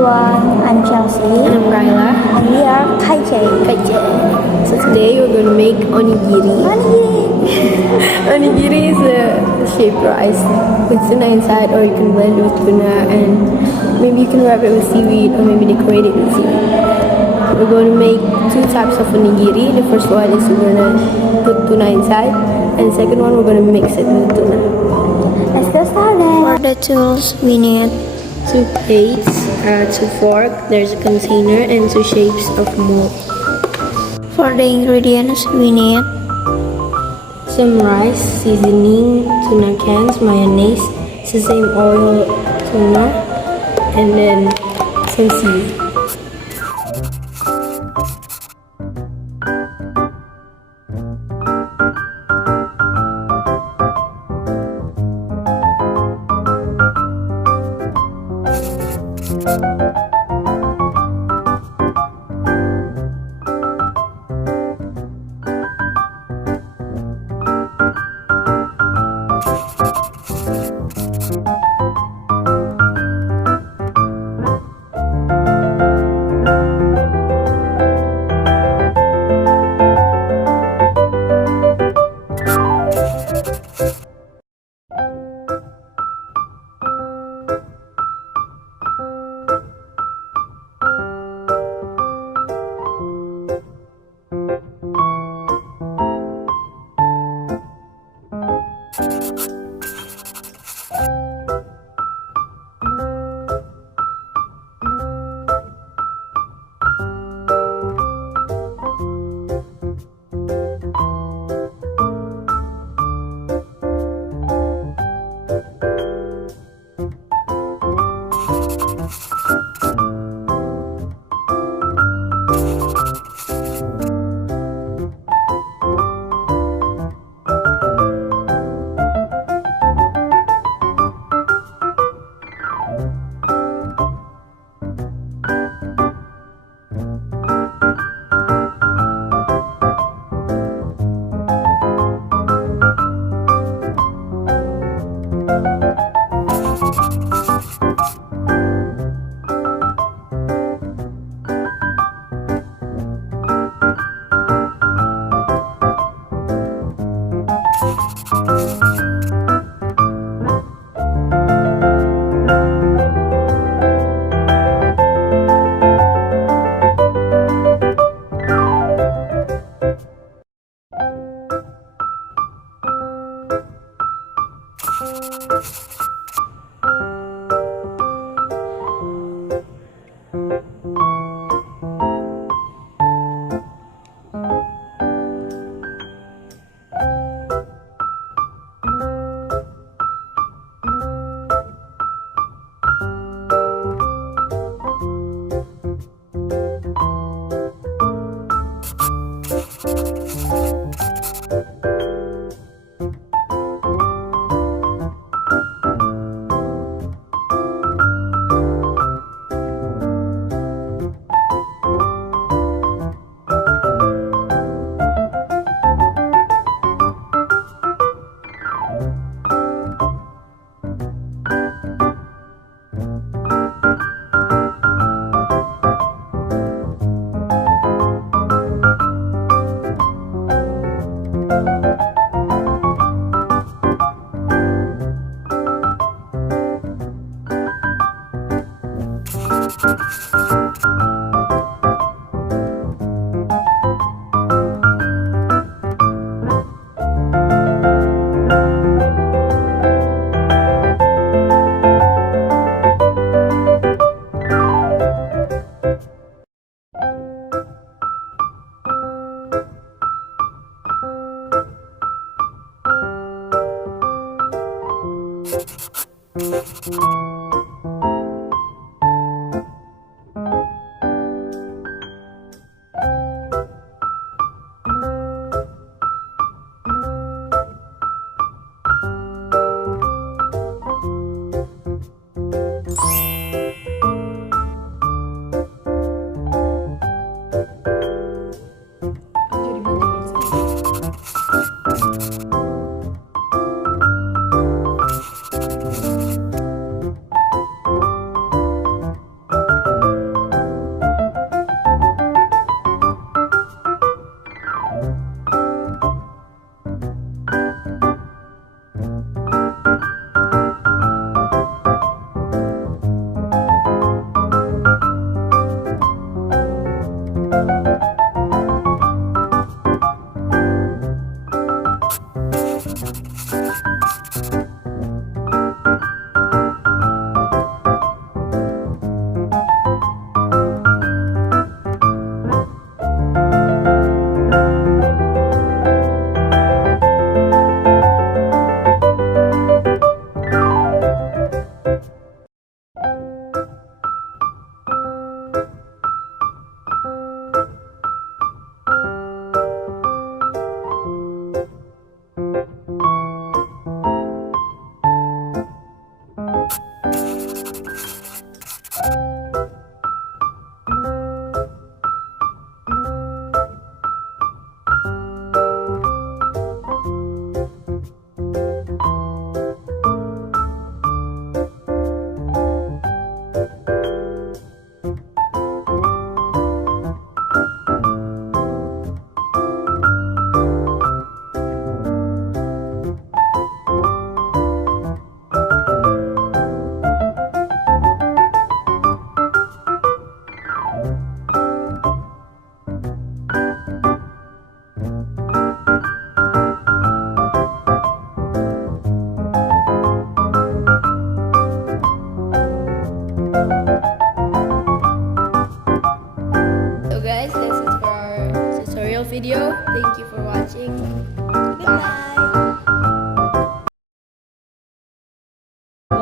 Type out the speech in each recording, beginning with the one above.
everyone, I'm Chelsea And I'm Kyla. and we are 𝗏𝗘𝗟𝗏𝗏. So today we're going to make onigiri. Onigiri is a shaped rice with tuna inside, or you can blend it with tuna and maybe you can wrap it with seaweed or maybe decorate it with seaweed. We're going to make two types of onigiri. The first one is we're going to put tuna inside, and the second one we're going to mix it with tuna. Let's get started. For the tools we need 2 plates, 2 forks, there's a container, and 2 shapes of mold. For the ingredients we need some rice, seasoning, tuna cans, mayonnaise, sesame oil, tuna, and then some seaweed.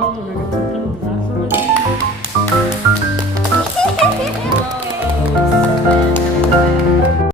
한번 이렇게